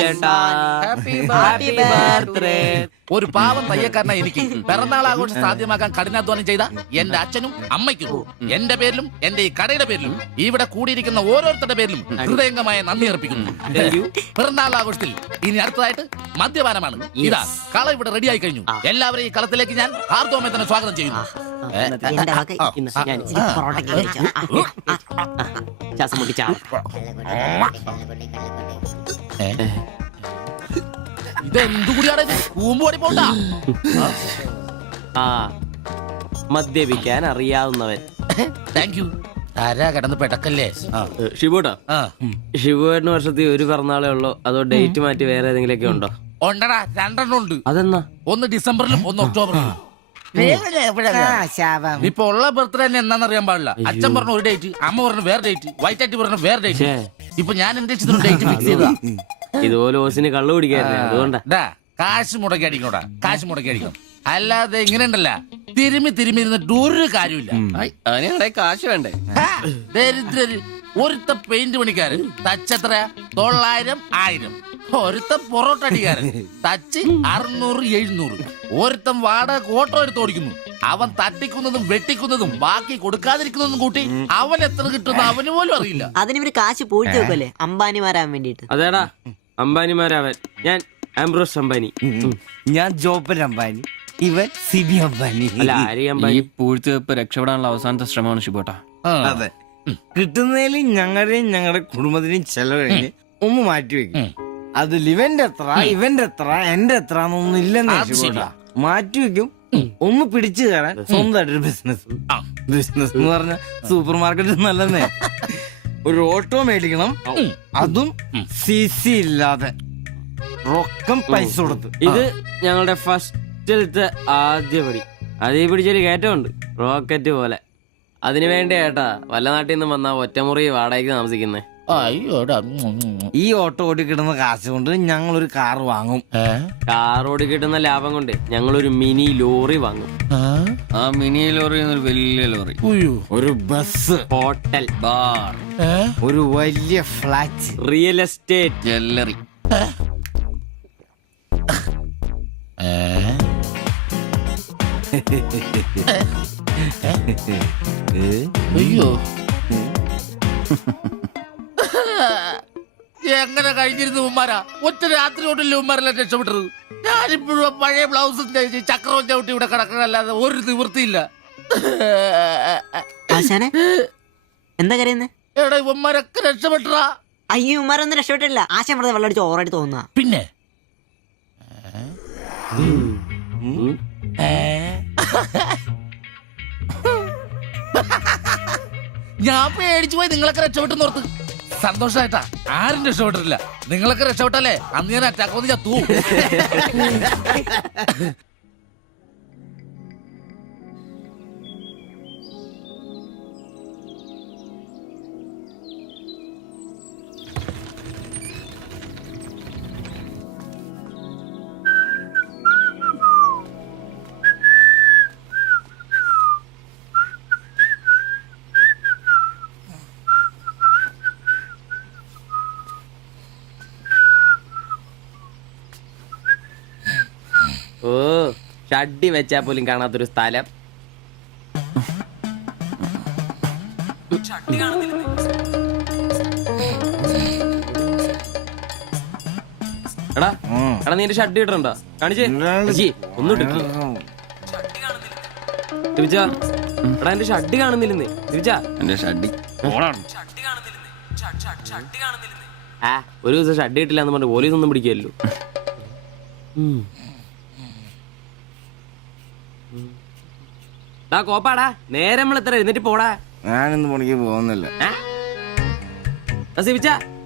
ചേട്ടാ. Happy birthday. ഒരു പാവം തയ്യക്കാരനാ എനിക്ക് പിറന്നാൾ ആഘോഷം സാധ്യമാക്കാൻ കഠിനാധ്വാനം ചെയ്ത എന്റെ അച്ഛനും അമ്മയ്ക്കും എന്റെ പേരിലും എന്റെ ഈ കടയുടെ പേരിലും ഇവിടെ കൂടിയിരിക്കുന്ന ഓരോരുത്തരുടെ പേരിലും ഹൃദയംഗമായ നന്ദി അർപ്പിക്കുന്നു. പിറന്നാൾ ആഘോഷത്തിൽ ഇനി അടുത്തതായിട്ട് മദ്യപാനമാണ്. ഇതാ കള ഇവിടെ റെഡിയായി കഴിഞ്ഞു. എല്ലാവരെയും ഈ കളത്തിലേക്ക് ഞാൻ ആർദ്രമായി തന്നെ സ്വാഗതം ചെയ്യുന്നു. ശ്വാസം മുട്ടിച്ചാ. ഇതെന്തു കൂടിയാണ് കൂമ്പോടി പോണ്ട. ആ മദ്യപിക്കാൻ അറിയാവുന്നവൻ. Thank you. ആരാ കിടന്ന് പെടക്കല്ലേ. ഷിബുട്ടാ, ഷിബുവേട്ടന് വർഷത്തിൽ ഒരു പിറന്നാളേ ഉള്ളോ അതോ ഡേറ്റ് മാറ്റി വേറെ ഏതെങ്കിലുമൊക്കെ ഉണ്ടോ? ഉണ്ടടാ, 2 ഉണ്ട്. അതെന്നാ? ഒന്ന് ഡിസംബറിലും ഒന്ന് ഒക്ടോബറിലും. ഇപ്പൊ ഉള്ള ബർത്ത്ഡേ തന്നെ എന്താണെന്നറിയാൻ പാടില്ല. അച്ഛൻ പറഞ്ഞ ഒരു ഡേറ്റ്, അമ്മ പറഞ്ഞ വേറെ ഡേറ്റ്, വൈറ്റാറ്റി പറഞ്ഞ വേറെ ഡേറ്റ്. ഇപ്പൊ ഞാൻ എന്റെ ഇഷ്ടത്തിന് ഡേറ്റ് ഫിക്സ് ചെയ്താ. ഇതുപോലെ ഓസിന് കള്ളു കുടിക്കാറില്ല, അതുകൊണ്ടാ. കാശ് മുടക്കി അടിക്കണോടാ, കാശ് മുടക്കി അടിക്കണം. അല്ലാതെ ഇങ്ങനെ ഉണ്ടല്ല തിരുമ്മി ഇരുന്നിട്ട് ഒരു കാര്യമില്ല. അതിനെ കാശ് വേണ്ടേ? ദരിദ്രര്. ഒരുത്ത പെയിന്റ് പണിക്കാരൻ തച്ചെത്ര 900 1000. ഒരുത്ത പൊറോട്ട അടിക്കാരൻ തച്ച് 600 700. ഒരുത്തൻ വാടക ഓട്ടോ എടുത്ത് ഓടിക്കുന്നു. അവൻ തട്ടിക്കുന്നതും വെട്ടിക്കുന്നതും ബാക്കി കൊടുക്കാതിരിക്കുന്നതും കൂട്ടി അവൻ എത്ര കിട്ടുന്ന അവന് പോലും അറിയില്ല. അതിനിവര് കാശ് പൂഴ്ത്തി വെക്കല്ലേ അംബാനിമാരാൻ വേണ്ടിട്ട്. അതേടാ, അംബാനിമാരാവൻ. ഞാൻ ആംബ്രോസ് അംബാനി. ഞാൻ ജോപ്പൻ അംബാനി. ഇവൻ സിബി അംബാനി. അല്ല, ആരി അംബാനി. ഈ പൂഴ്ത്തിവെപ്പ് രക്ഷപ്പെടാനുള്ള അവസാനത്തെ ശ്രമമാണ് ഷിബോട്ട. അതെ, കിട്ടുന്നതിൽ ഞങ്ങളുടെ കുടുംബത്തിനും ചെലവ് കഴിഞ്ഞ് ഒന്ന് മാറ്റി വെക്കും. അതിൽ ഇവന്റെ എത്ര ഇവന്റെ എത്ര എന്റെ എത്ര എന്നൊന്നും ഇല്ലെന്ന് മാറ്റി വെക്കും. ഒന്ന് പിടിച്ചു കയറാൻ സ്വന്തമായിട്ടൊരു ബിസിനസ്. ബിസിനസ് എന്ന് പറഞ്ഞ സൂപ്പർ മാർക്കറ്റ് നല്ലതേ. ഒരു ഓട്ടോ മേടിക്കണം, അതും CC ഇല്ലാതെ റൊക്കം പൈസ കൊടുത്ത്. ഇത് ഞങ്ങളുടെ ഫസ്റ്റിലത്തെ ആദ്യ പടി. അതേ പിടിച്ചൊരു കയറ്റമുണ്ട്, റോക്കറ്റ് പോലെ. അതിനു വേണ്ടി ഏട്ടാ വല്ല നാട്ടിൽ നിന്ന് വന്ന ഒറ്റമുറി വാടകയ്ക്ക് താമസിക്കുന്നേ. അയ്യോടാ. ഈ ഓട്ടോ ഓടി കിട്ടുന്ന കാശ് കൊണ്ട് ഞങ്ങൾ ഒരു കാർ വാങ്ങും. കാറോട് കിട്ടുന്ന ലാഭം കൊണ്ട് ഞങ്ങളൊരു മിനി ലോറി വാങ്ങും. ആ മിനി ലോറി ഒരു വലിയ ലോറി, ഒരു ബസ്, ഹോട്ടൽ, ബാർ, ഒരു വലിയ ഫ്ലാറ്റ്, റിയൽ എസ്റ്റേറ്റ്, ജ്വല്ലറി. അയ്യോ, എങ്ങനെ കഴിഞ്ഞിരുന്നു ഉമ്മാരാ? ഒറ്റ രാത്രി കൊണ്ടല്ലേ ഉമ്മാരെല്ലാം രക്ഷപ്പെട്ടത്. ഞാനിപ്പോഴും പഴയ ബ്ലൗസും ചക്രവും ചവിട്ടി ഇവിടെ കിടക്കണല്ലാതെ ഒരു നിവൃത്തിയില്ല. ആശാനെ എന്താ കരയുന്നേ? എടാ ഉമ്മാരൊക്കെ രക്ഷപ്പെട്ടടാ. അയ്യോ ഉമ്മാരൊന്നും രക്ഷപ്പെട്ടില്ല. ആശാൻ വെറുതെ വെള്ളം അടിച്ച് ഓവറായിട്ട് തോന്നുക. പിന്നെ ഞാൻ പേടിച്ചു പോയി. നിങ്ങളൊക്കെ രക്ഷപ്പെട്ടെന്ന് ഓർത്ത് സന്തോഷായിട്ടാ. ആരും രക്ഷപ്പെട്ടിട്ടില്ല. നിങ്ങളൊക്കെ രക്ഷപ്പെട്ടല്ലേ അന്ന് ഞാൻ അറ്റാക്ക് വന്ന് ചത്തു. ഓ ഷഡ്ഡി വെച്ചാ പോലും കാണാത്തൊരു സ്ഥലം. എടാ എടാ നീ എന്റെ ഷഡ്ഡി ഇടണ്ടോ? കാണിച്ചേ ഒന്നും ഇട്ടിട്ടില്ല. എടാ എന്റെ ഷഡ്ഡി കാണുന്നില്ലെന്ന്. എന്റെ ഷഡ്ഡി ആ ഒരു ദിവസം ഷഡ്ഡി ഇട്ടില്ല എന്ന് പറഞ്ഞ് പോലീസ് ഒന്നും പിടിക്കല്ലോ. കോപ്പാടാ, നേരം നമ്മൾ എത്ര എന്നിട്ട് പോടാ. ഞാനിന്ന് പണിക്ക് പോകുന്നില്ല.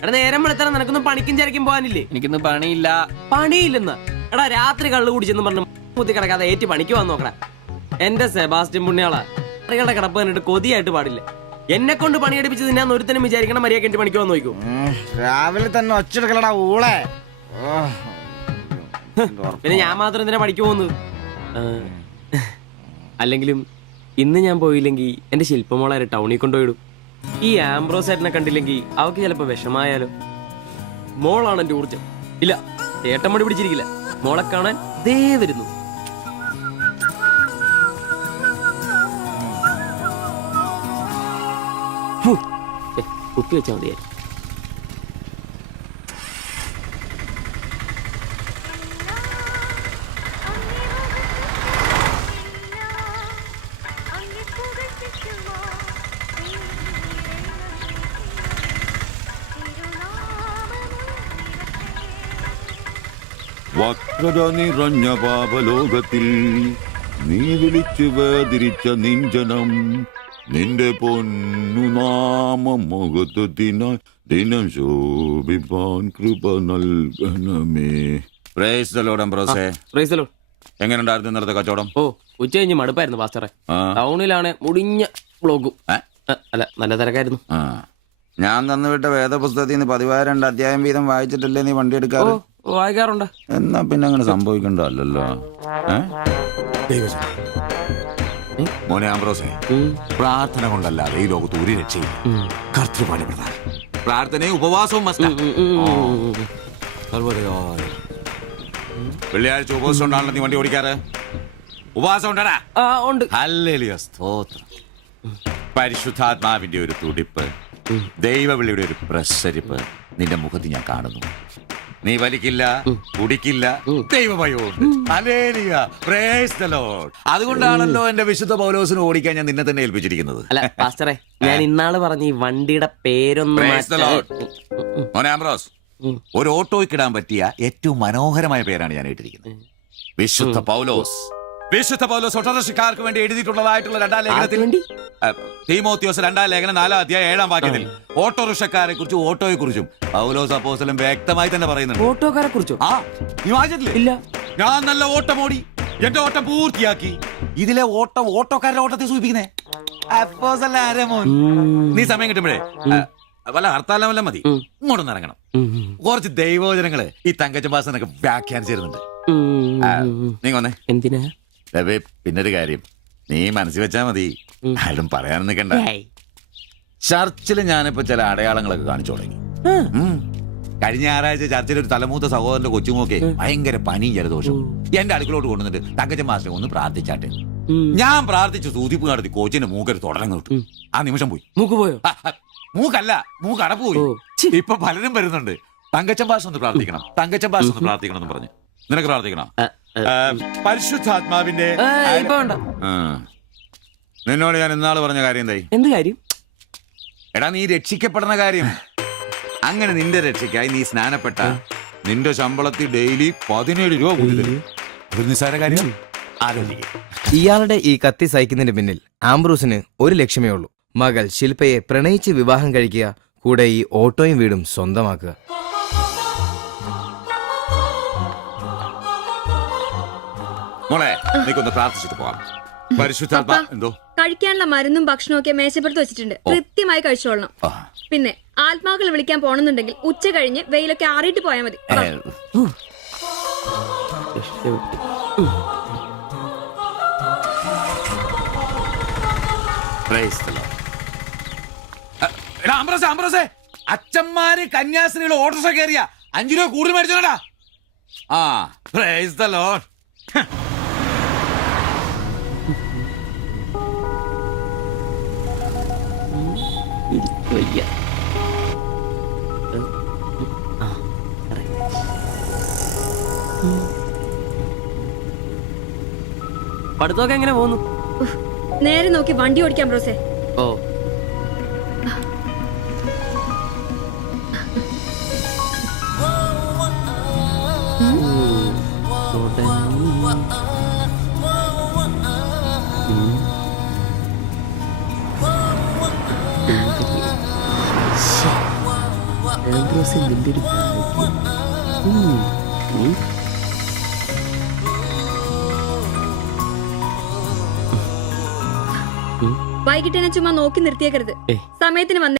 എടാ നേരം വെളുത്തറ നിനക്കൊന്നും പണിക്കും ചരക്കും പോകാനില്ലേ? എനിക്കിന്ന് പണിയില്ല. പണിയില്ലെന്ന്? എടാ രാത്രി കള്ളു കുടിച്ചെന്ന് പറഞ്ഞ് മുത്തി കിടക്കാതെ ഏറ്റി പണിക്ക് വന്ന് നോക്കടാ. എന്റെ സെബാസ്റ്റ്യൻ പുണ്യാളാ, സ്ത്രീകളുടെ കിടപ്പ് കണ്ടിട്ട് കൊതിയായിട്ട് പാടില്ല. എന്നെ കൊണ്ട് പണിയെടുപ്പിച്ച് തിന്നാൻ ഒരുത്തനും വിചാരിക്കണം മര്യാദ എന്റെ പണിക്ക് വന്ന് നോക്കൂ. രാവിലെ തന്നെ ഒച്ചെടുക്കലടാ ഊളെ. പിന്നെ ഞാൻ മാത്രം എന്തിനാ പണിക്ക് പോകുന്നത്? അല്ലെങ്കിലും ഇന്ന് ഞാൻ പോയില്ലെങ്കിൽ എന്റെ ശില്പമോളെ ടൗണിൽ കൊണ്ടുപോയിടും. ഈ ആംബ്രോസേട്ടനെ കണ്ടില്ലെങ്കിൽ അവക്ക് ചിലപ്പോ വിഷമായാലോ. മോളാണ് എന്റെ ഊർജം. ഇല്ല, ഏട്ടൻ മടി പിടിച്ചിരിക്കില്ല. മോളെ കാണാൻ ദേ വരുന്നു. കുപ്പി വെച്ചാൽ മതിയായി. വക്രത നിറഞ്ഞ പാപലോകത്തിൽ നീ വിളിച്ചു വേദിരിച്ച നിഞ്ചനം നിന്റെ പൊന്നു നാമം മുഖത്തിനായി ദിനം ശോഭിപ്പാൻ കൃപ നൽകണമേ. പ്രൈസ് ദി ലോർഡ് അംബ്രോസേ. Praise the lord. എങ്ങനെയുണ്ടായിരുന്നു ഇന്നലത്തെ കച്ചവടം? ഓ, ഉച്ച കഴിഞ്ഞ് മടുപ്പായിരുന്നു പാസ്റ്ററെ. ടൗണിലാണ് മുടിഞ്ഞ ബ്ലോഗും. അല്ല, നല്ല തിരക്കായിരുന്നു. ഞാൻ തന്നുവിട്ട വേദപുസ്തകത്തിൽ നിന്ന് 12 അധ്യായം വീതം വായിച്ചിട്ടല്ലേ നീ വണ്ടി എടുക്കാറ്? വായിക്കാറുണ്ട്. എന്നാ പിന്നെ അങ്ങനെ സംഭവിക്കണ്ടല്ലോ. മോനെ ആംബ്രോസേ, പ്രാർത്ഥന കൊണ്ടല്ലാതെ ഈ ലോകത്ത് ഒരു രക്ഷയില്ല. കർത്തൃപാടി പ്രധാനം. പ്രാർത്ഥനയും ഉപവാസവും മസ്റ്റാ. വെള്ളിയാഴ്ച ഉപവാസം ഉണ്ടാണല്ലോ നീ വണ്ടി ഓടിക്കാറ്. ഉപവാസം ഉണ്ടടാ? ഉണ്ട്. ഹല്ലേലൂയ, സ്തോത്രം. പരിശുദ്ധാത്മാവിന്റെ ഒരു തുടിപ്പ്, ദൈവവിളിയുടെ ഒരു പ്രസരിപ്പ് നിന്റെ മുഖത്ത് ഞാൻ കാണുന്നു. നീ വലിക്കില്ല, കുടിക്കില്ല, ദൈവഭയമുണ്ട്. Hallelujah, praise the lord. അതുകൊണ്ടാണല്ലോ എന്റെ വിശുദ്ധ പൗലോസിന് ഓടിക്കാൻ ഞാൻ നിന്നെ തന്നെ ഏൽപ്പിച്ചിരിക്കുന്നത്. അല്ല പാസ്റ്ററെ, ഞാൻ ഇന്നാള് പറഞ്ഞ ഈ വണ്ടിയുടെ പേരൊന്നും മോനെ ആംബ്രോസ്, ഒരു ഓട്ടോയ്ക്കിടാൻ പറ്റിയ ഏറ്റവും മനോഹരമായ പേരാണ് ഞാൻ ഇട്ടിരിക്കുന്നത്. വിശുദ്ധ പൗലോസ്. വിശുദ്ധ പൗലോസ് ഓട്ടോറിക്ഷക്കാർക്ക് വേണ്ടി എഴുതിയിട്ടുള്ളതായിട്ടുള്ള 2-ാം ലേഖനത്തിൽ, തീമോത്തിയോസ് 2-ാം ലേഖനം 4-ാം അധ്യായം 7-ാം വാക്യത്തിൽ ഓട്ടോറിക്ഷക്കാരെ കുറിച്ചും ഓട്ടോയെ കുറിച്ചും പൗലോസ് അപ്പോസ്തലൻ വ്യക്തമായി തന്നെ പറയുന്നുണ്ട്. ഓട്ടോക്കാരെ കുറിച്ചോ? നീ വായിച്ചിട്ടില്ലേ? ഇല്ല. ഞാൻ നല്ല ഓട്ടം ഓടി, എന്റെ ഓട്ടം പൂർത്തിയാക്കി. ഇതിലെ ഓട്ടം ഓട്ടോക്കാരുടെ ഓട്ടത്തെ സൂചിപ്പിക്കുന്നേ. നീ സമയം കിട്ടുമ്പോഴേ വല്ല ഹർത്താലം വല്ല മതി, ഇങ്ങോട്ടൊന്ന് ഇറങ്ങണം. കുറച്ച് ദൈവവചനങ്ങള് ഈ തങ്കച്ചമ്പാസനൊക്കെ വ്യാഖ്യാനിച്ചിരുന്നുണ്ട്. നീ വന്നേ. എന്തിനാ? പിന്നൊരു കാര്യം നീ മനസ്സിൽ വെച്ചാ മതി, ആരും പറയാൻ നിൽക്കണ്ട. ചർച്ചിൽ ഞാനിപ്പോ ചില അടയാളങ്ങളൊക്കെ കാണിച്ചു തുടങ്ങി. കഴിഞ്ഞ ഞായറാഴ്ച ചർച്ചിൽ ഒരു തലമൂത്ത സഹോദരന്റെ കൊച്ചുമോക്കെ ഭയങ്കര പനിയും ജലദോഷം എന്റെ അടുക്കളോട്ട് കൊണ്ടുവന്നിട്ട് തങ്കച്ചൻ മാസ്റ്റർ ഒന്ന് പ്രാർത്ഥിച്ചാട്ടെ. ഞാൻ പ്രാർത്ഥിച്ചു, സൂതിപ്പ് നടത്തി, കോച്ചിന്റെ മൂക്കൊരു തുടരണം കിട്ടും. ആ നിമിഷം പോയി. മൂക്ക് പോയോ? മൂക്കല്ല, മൂക്ക് അടപ്പ് പോയി. ഇപ്പൊ പലരും വരുന്നുണ്ട്, തങ്കച്ചൻ ഭാഷ ഒന്ന് പ്രാർത്ഥിക്കണം, തങ്കച്ചൻ ഭാഷ ഒന്ന് പ്രാർത്ഥിക്കണം എന്ന് പറഞ്ഞു. നിനക്ക് പ്രാർത്ഥിക്കണം? പരിശുദ്ധാത്മാവിന്റെ നിന്നോട് ഞാൻ ഇന്നാള് പറഞ്ഞ കാര്യം എന്തായി? എന്ത് കാര്യം? എടാ, നീ രക്ഷിക്കപ്പെടുന്ന കാര്യം. അങ്ങനെ നിന്റെ രക്ഷയ്ക്കായി നീ സ്നാനപ്പെട്ട നിന്റെ ശമ്പളത്തിൽ ഡെയിലി 17 രൂപ കൂടി തരും. ഒരു നിസ്സാര കാര്യം ആലോചിക്കുക. ഇയാളുടെ ഈ കത്തി സഹിക്കുന്നതിന് പിന്നിൽ ആംബ്രൂസിന് ഒരു ലക്ഷ്യമേ ഉള്ളൂ: മകൾ ശില്പയെ പ്രണയിച്ച് വിവാഹം കഴിക്കുക, കൂടെ ഈ ഓട്ടോയും വീടും സ്വന്തമാക്കുക. മോളെ, നീക്കൊന്ന് പ്രാർത്ഥിച്ചിട്ട് പോവാം. പരിശുദ്ധാത്മാ. എന്തോ? കഴിക്കാനുള്ള മരുന്നും ഭക്ഷണവും ഒക്കെ മേശപ്പുറത്ത് വെച്ചിട്ടുണ്ട്, കൃത്യമായി കഴിച്ചോളണം. പിന്നെ ആത്മാക്കൾ വിളിക്കാൻ പോണെന്നുണ്ടെങ്കിൽ ഉച്ച കഴിഞ്ഞ് വെയിലൊക്കെ ആറിയിട്ട് പോയാൽ മതി. അച്ഛന്മാര് കന്യാസ്ത്രീകൾ ഓട്ടോറിക്ഷ കയറിയ 5 രൂപ കൂടുതൽ മേടിച്ചോടാ. Price the Lord. പഠിത്തമൊക്കെ എങ്ങനെ പോകുന്നു? നേരെ നോക്കി വണ്ടി ഓടിക്കാം ബ്രോസേ. ഓ, വൈകിട്ട് എന്നെ ചുമ്മാ നോക്കി നിർത്തിയേക്കരുത്. സമയത്തിന് വന്നേ.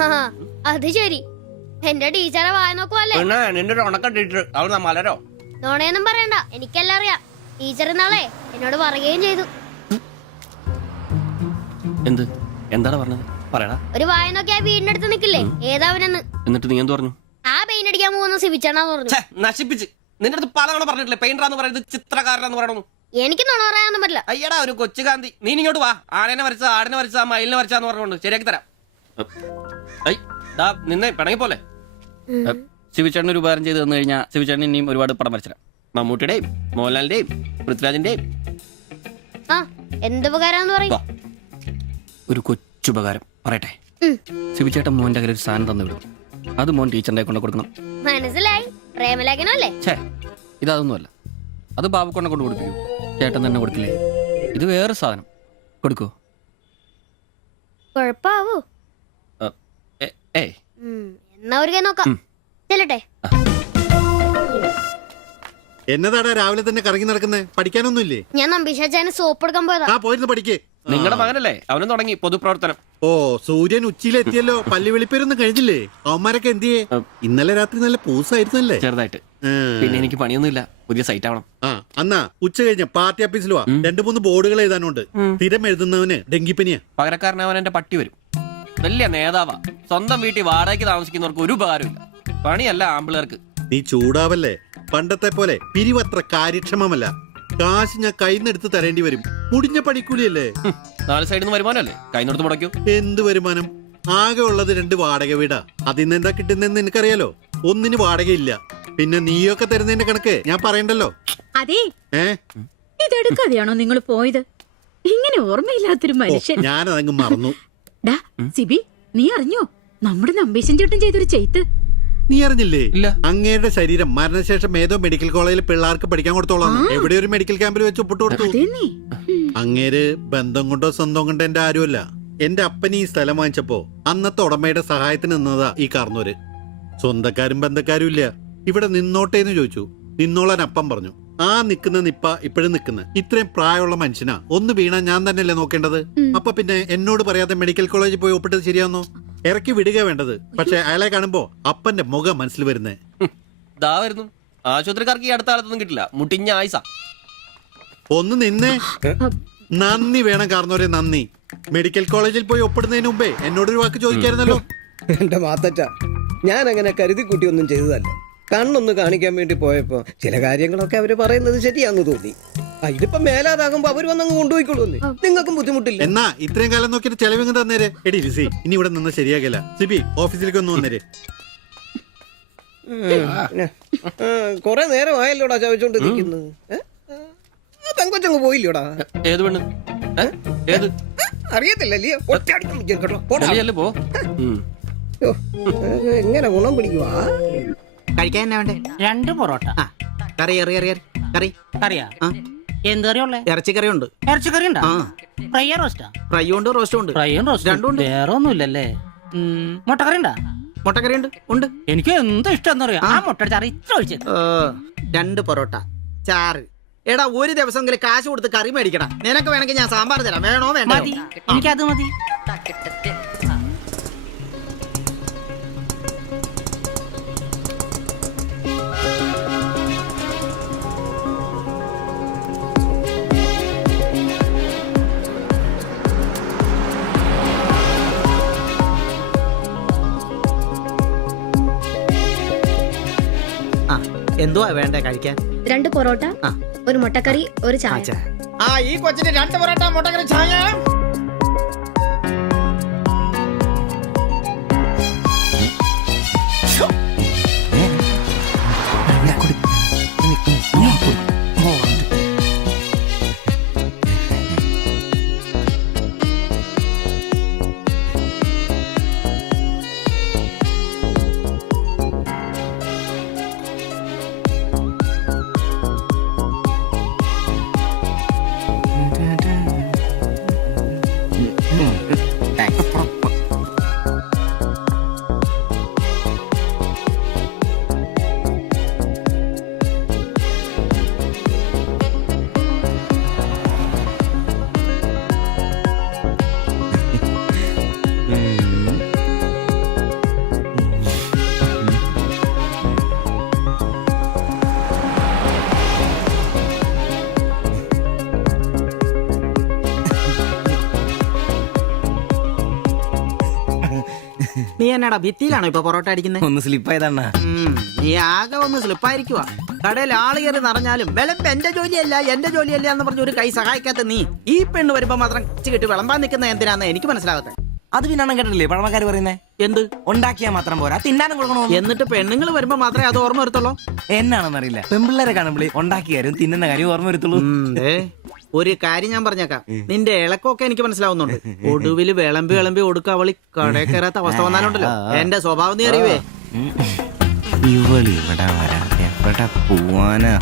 ആ, അത് ശരി. എന്റെ ടീച്ചറെ വായ നോക്കുവല്ലേ? പിന്നെ നിന്റെ ഒരു ഉണക്ക ടീച്ചർ അവൾ മലരോ? നോണയൊന്നും പറയണ്ട, എനിക്കെല്ലാം അറിയാം. ടീച്ചർ നാളെ എന്നോട് പറയുകയും ചെയ്തു. എന്ത് എന്താണ് പറഞ്ഞത് പറയടാ. ഒരു വായ നോക്കി ആ വീടിന്റെ അടുത്ത് നിക്കില്ലേ, ഏതാവനെന്ന്. എന്നിട്ട് നീ എന്ത് പറഞ്ഞു? ആ പെയിന്റ് അടിക്കാൻ പോകുന്ന സിവിച്ചാണെന്ന് പറഞ്ഞു. നശിപ്പിച്ച് നിന്റെ അടുത്ത് പലതവണ പറഞ്ഞിട്ടില്ലേ പെയിന്ററാന്ന് പറയുന്നത് ചിത്രകാരനാന്ന് പറയണു. എനിക്ക് നുണ പറയാനൊന്നും പറ്റില്ല. അയ്യടാ ഒരു കൊച്ചു കാന്തി, നീ ഇങ്ങോട്ട് വാ. ആനേനെ വരച്ച ആടിനെ വരച്ച മയിലിനെ വരച്ചാന്ന് പറഞ്ഞുകൊണ്ട് ശരിയാക്കി തരാം. നിന്നെ പിണങ്ങി പോലെ. ശിവചേട്ടൻ ഒരു ഉപകാരം ചെയ്ത് തന്നു കഴിഞ്ഞാൽ ശിവചേട്ടൻ ഇനിയും ഒരുപാട് പടം വരച്ചിടാം. മമ്മൂട്ടിയുടെയും മോഹൻലാലിന്റെയും പൃഥ്വിരാജിന്റെയും. ആ, എന്ത് ഉപകാരാന്ന് പറയും? ഒരു കൊച്ചുപകാരം പറയട്ടെ. ശിവചേട്ടൻ മോന്റെ കയ്യിൽ ഒരു സാധനം തന്നു വിടും. അത് മോൻ ടീച്ചറിന്റെ കൊണ്ട് കൊടുക്കണം. മനസ്സിലായി, പ്രേമലേഖനല്ലേ? ഛേ, ഇതൊന്നുമല്ല. അത് ബാബുക്കൊണ്ടെ കൊണ്ട് കൊടുപ്പിക്കൂ. ചേട്ടൻ തന്നെ കൊടുക്കില്ലേ? ഇത് വേറെ സാധനം. കൊടുക്കോ? കൊഴപ്പാവൂ. ഏയ് എന്നാ ഒരു കൈ നോക്കാം. ചെല്ലട്ടെ. എന്നതാടാ രാവിലെ തന്നെ കറങ്ങി നടക്കുന്നേ? പഠിക്കാനൊന്നുമില്ലേ? ഞാൻ നമ്പീശാച്ചാന് സോപ്പ് എടുക്കാൻ പോയതാ. ആ, പോയിരുന്നു പഠിക്കേ. നിങ്ങളുടെ മകനല്ലേ, അവനും തുടങ്ങി പൊതുപ്രവർത്തനം. ഓ, സൂര്യൻ ഉച്ചയിലെത്തിയല്ലോ. പല്ലി വെളിപ്പേരൊന്നും കഴിഞ്ഞില്ലേ? അവന്മാരൊക്കെ എന്തിയേ? ഇന്നലെ രാത്രി നല്ല പൂസായിരുന്നല്ലേ? ചെറുതായിട്ട്. പിന്നെ എനിക്ക് പണിയൊന്നുമില്ല. പുതിയ സൈറ്റ് ആവണം. ആ, എന്നാ ഉച്ച കഴിഞ്ഞ പാർട്ടി ഓഫീസിൽ വാ. 2-3 ബോർഡുകൾ എഴുതാനുണ്ട്. സ്ഥിരം എഴുതുന്നവന് ഡെങ്കിപ്പനിയാ. പകരക്കാരനവൻ എന്റെ പട്ടി വരും. വലിയ നേതാവാ. സ്വന്തം വീട്ടിൽ വാടകയ്ക്ക് താമസിക്കുന്നവർക്ക് ഒരു ഉപകാരമില്ല. പണിയല്ല ആമ്പിളേർക്ക്. നീ ചൂടാവല്ലേ. പണ്ടത്തെ പോലെ പിരിവത്ര കാര്യക്ഷമമല്ല. കാശ് ഞാൻ കൈന്നെടുത്ത് തരേണ്ടി വരും. മുടിഞ്ഞ പണിക്കൂലിയല്ലേ? 4 സൈഡിൽ നിന്ന് വരുമാനമല്ലേ? കൈനോടത്ത് മുടക്കൂ. എന്ത് വരുമാനം? ആകെ ഉള്ളത് 2 വാടക വീടാ. അതിന്ന് എന്താ കിട്ടുന്നെന്ന് നിനക്കറിയാലോ. ഒന്നിന് വാടകയില്ല. പിന്നെ നീയൊക്കെ തരുന്നതിന്റെ കണക്ക് ഞാൻ പറയണ്ടല്ലോ. അതെ, ഇതെടുക്കാതെയാണോ നിങ്ങൾ പോയത്? ഇങ്ങനെ ഓർമ്മയില്ലാത്തൊരു മനുഷ്യൻ. ഞാനതങ്ങ് മറന്നു. ഡാ സിബി, നീ അറിഞ്ഞോ നമ്മുടെ നമ്പീശൻ ചേട്ടൻ ചെയ്തൊരു ചെയ്ത്ത്? നീ അറിഞ്ഞില്ലേ? ഇല്ല. അങ്ങയുടെ ശരീരം മരണശേഷം ഏതോ മെഡിക്കൽ കോളേജിൽ പിള്ളേർക്ക് പഠിക്കാൻ കൊടുത്തോളാം. എവിടെ ഒരു മെഡിക്കൽ ക്യാമ്പിൽ വെച്ച് ഒപ്പിട്ട് കൊടുത്തു. അങ്ങേര് ബന്ധം കൊണ്ടോ സ്വന്തം കൊണ്ടോ എന്റെ ആരുമല്ല. എന്റെ അപ്പൻ ഈ സ്ഥലം വാങ്ങിച്ചപ്പോ അന്നത്തെ ഉടമയുടെ സഹായത്തിന് നിന്നതാ ഈ കാർന്നൂര്. സ്വന്തക്കാരും ബന്ധക്കാരും ഇല്ല. ഇവിടെ നിന്നോട്ടേന്ന് ചോദിച്ചു. നിന്നോളാൻ അപ്പം പറഞ്ഞു. ആ നിക്കുന്ന നിപ്പ ഇപ്പോഴും നിക്കുന്ന ഇത്രയും പ്രായമുള്ള മനുഷ്യനാ. ഒന്ന് വീണാ ഞാൻ തന്നെയല്ലേ നോക്കേണ്ടത്? അപ്പൊ പിന്നെ എന്നോട് പറയാതെ മെഡിക്കൽ കോളേജിൽ പോയി ഒപ്പിട്ടത് ശരിയാന്നോ? ഇറക്കി വിടുക വേണ്ടത്. പക്ഷെ അയാളെ കാണുമ്പോ അപ്പന്റെ മുഖം മനസ്സിൽ വരുന്നേ. ദാ വരുന്നു. ആശുപത്രിക്കാർക്ക് ഈ അടുത്ത കാലത്തൊന്നും കിട്ടില്ല. മുട്ടിഞ്ഞ ആയിസ. ഒന്ന് നിന്നേ. നന്ദി വേണം കാർന്നോരെ, നന്ദി. മെഡിക്കൽ കോളേജിൽ പോയി ഒപ്പിടുന്നതിന് മുമ്പേ എന്നോടൊരു വാക്ക് ചോദിക്കായിരുന്നല്ലോ. എന്റെ മാത്തച്ച, ഞാൻ അങ്ങനെ കരുതി കൂട്ടിയൊന്നും ചെയ്തതല്ല. കണ്ണൊന്ന് കാണിക്കാൻ വേണ്ടി പോയപ്പോ ചില കാര്യങ്ങളൊക്കെ അവര് പറയുന്നത് ശരിയാന്ന് തോന്നി. ഇതിപ്പോ മേലാതാകുമ്പോ അവര് വന്നങ്ങ് കൊണ്ടുപോയിക്കൊള്ളൂന്നേ. നിങ്ങൾക്കും ബുദ്ധിമുട്ടില്ല. എന്നാ ഇത്രയും കാലം നോക്കിയിട്ട് ചെലവിങ് തന്നേരെ. എടി ലിസി, ഇനി ഇവിടെ നിന്ന് ശരിയാകില്ല. സിബി, ഓഫീസിലേക്ക് ഒന്ന് വന്നേരെ. കൊറേ നേരം ആയല്ലോടാ ചോദിച്ചോണ്ട് നിൽക്കുന്നത്. പെങ്കൊച്ചങ്ങ് പോയില്ലോടാ. ഏത് പെണ്ണ്? ഏത്? അറിയത്തില്ലല്ലേ? ഡൽഹിയല്ലേ പോ. എങ്ങനെ ഗുണം പിടിക്കുവാ? കഴിക്കാൻ എന്നാ വേണ്ടേ? 2 പൊറോട്ട. കറി കറി കറിയാ? എന്ത് കറിയുള്ളേ? ഇറച്ചിക്കറി ഉണ്ട്. ഇറച്ചിക്കറി ഉണ്ടോ? ഫ്രൈ റോസ്റ്റാ? ഫ്രൈ ഉണ്ട്, റോസ്റ്റും ഉണ്ട്. ഫ്രൈയും റോസ്റ്റും രണ്ടും ഉണ്ട്. വേറെ ഒന്നുമില്ലല്ലേ? മുട്ടക്കറി ഉണ്ടാ? മുട്ടക്കറി ഉണ്ട്. എനിക്ക് എന്ത് ഇഷ്ടം അറിയാം. ആ മുട്ട ചാറ് ഇത്ര ഒഴിച്ചത്. 2 പൊറോട്ട, ചാറ്. എടാ, ഒരു ദിവസമെങ്കിലും കാശ് കൊടുത്ത് കറി മേടിക്കടാ. നിനക്ക് വേണമെങ്കിൽ ഞാൻ സാമ്പാർ തരാം. വേണോ വേണ്ട? മതി, എനിക്കത് മതി. എന്തുവാ വേണ്ടേ കഴിക്കാൻ? 2 പൊറോട്ട, ഒരു മുട്ടക്കറി, ഒരു ചായ. ഈ കൊച്ചിന് 2 പൊറോട്ട, മുട്ടക്കറി, ചായ. നീ എന്നാടാ ഭിത്തിയിലാണോ ഇപ്പൊ പൊറോട്ട അടിക്കുന്നത് ഒന്ന് സ്ലിപ്പായതണ്ണ. നീ ആകെ ഒന്ന് സ്ലിപ്പായിരിക്കുവാ. കടയിൽ ആള് കയറി നിറഞ്ഞാലും വിളമ്പ് എന്റെ ജോലിയല്ല എന്ന് പറഞ്ഞ ഒരു കൈ സഹായിക്കാത്ത നീ ഈ പെണ്ണ് വരുമ്പോ മാത്രം കിട്ടി വിളമ്പാൻ നിൽക്കുന്ന എന്തിനാന്ന് എനിക്ക് മനസ്സിലാകത്തെ. അത് പിന്നെ കേട്ടില്ലേ പഴമക്കാര് പറയുന്നേ? എന്ത് ഉണ്ടാക്കിയാ മാത്രം പോരാ, തിന്നാനും കൊടുക്കണോ. എന്നിട്ട് പെണ്ണുങ്ങൾ വരുമ്പോ മാത്രമേ അത് ഓർമ്മ വരുത്തുള്ളൂ. എന്നാണെന്നറിയില്ല, പെൺപിള്ളേരെ കാണുമ്പോൾ ഉണ്ടാക്കിയ കാര്യം തിന്നുന്ന കാര്യം ഓർമ്മ വരുത്തുള്ളൂ. ഒരു കാര്യം ഞാൻ പറഞ്ഞേക്കാം, നിന്റെ ഇളക്കമൊക്കെ എനിക്ക് മനസ്സിലാവുന്നുണ്ട്. ഒടുവില് വിളമ്പി കൊടുക്കാവളി കടയിൽ കയറാത്ത അവസ്ഥ വന്നാലുണ്ടല്ലോ എന്റെ സ്വഭാവം നീ അറിയുവേ. ഇവള് ഇവിടെ വരാ, എവിടെ പോവാനാ?